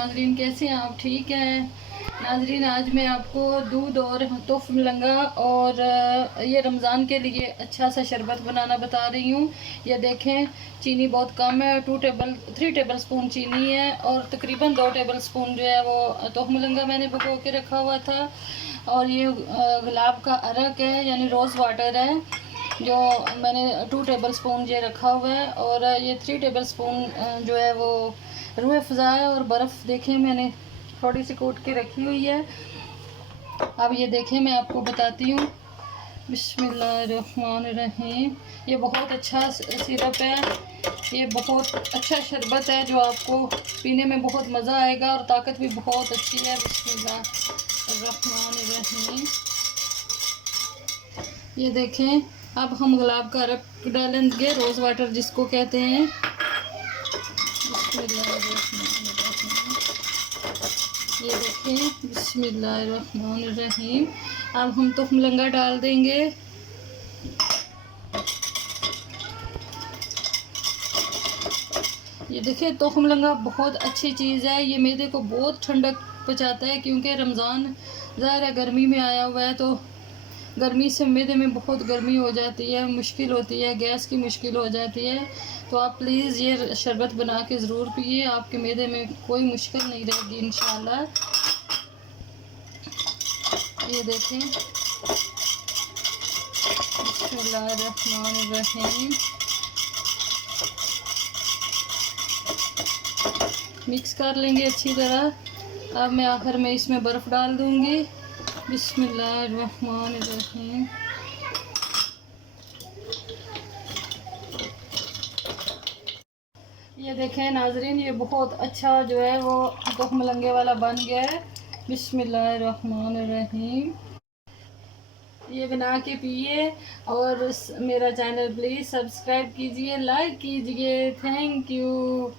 नाजरीन, कैसे हैं आप? ठीक हैं नाजरीन। आज मैं आपको दूध और तुफ मलंगा और ये रमज़ान के लिए अच्छा सा शरबत बनाना बता रही हूँ। ये देखें, चीनी बहुत कम है, 3 टेबल स्पून चीनी है और तकरीबन 2 टेबल स्पून जो है वो तुफ मलंगा मैंने भिगो के रखा हुआ था। और ये गुलाब का अरक है यानी रोज़ वाटर है जो मैंने 2 टेबल स्पून ये रखा हुआ है। और ये 3 टेबल स्पून जो है वो रूह अफ़ज़ा है। और बर्फ़ देखें मैंने थोड़ी सी कूट के रखी हुई है। अब ये देखें, मैं आपको बताती हूँ। बिस्मिल्लाहिर्रहमानिर्रहीम। ये बहुत अच्छा सिरप है, ये बहुत अच्छा शरबत है जो आपको पीने में बहुत मज़ा आएगा और ताकत भी बहुत अच्छी है। बिस्मिल्लाहिर्रहमानिर्रहीम। ये देखें, अब हम गुलाब का अरक डालेंगे, रोज़ वाटर जिसको कहते हैं। ये देखें, बिस्मिल्लाहिर्रहमानिर्रहीम। अब हम तुफ मलंगा डाल देंगे। ये देखिए, तुफ मलंगा बहुत अच्छी चीज़ है, ये मैदे को बहुत ठंडक पहुँचाता है क्योंकि रमज़ान ज़ाहिर है गर्मी में आया हुआ है, तो गर्मी से मैदे में बहुत गर्मी हो जाती है, मुश्किल होती है, गैस की मुश्किल हो जाती है। तो आप प्लीज़ ये शरबत बना के ज़रूर पिए, आपके मैदे में कोई मुश्किल नहीं रहेगी इंशाल्लाह। ये देखें, बिस्मिल्लाहिर्रहमानिर्रहीम। मिक्स कर लेंगे अच्छी तरह। अब मैं आखिर में इसमें बर्फ़ डाल दूँगी। बिस्मिल्लाहिर्रहमानिर्रहीम। ये देखें नाजरीन, ये बहुत अच्छा जो है वो तुफ मलंगे वाला बन गया है। बिस्मिल्लाहिर्रहमानिर्रहीम। ये बना के पिए और मेरा चैनल प्लीज़ सब्सक्राइब कीजिए, लाइक कीजिए। Thank you.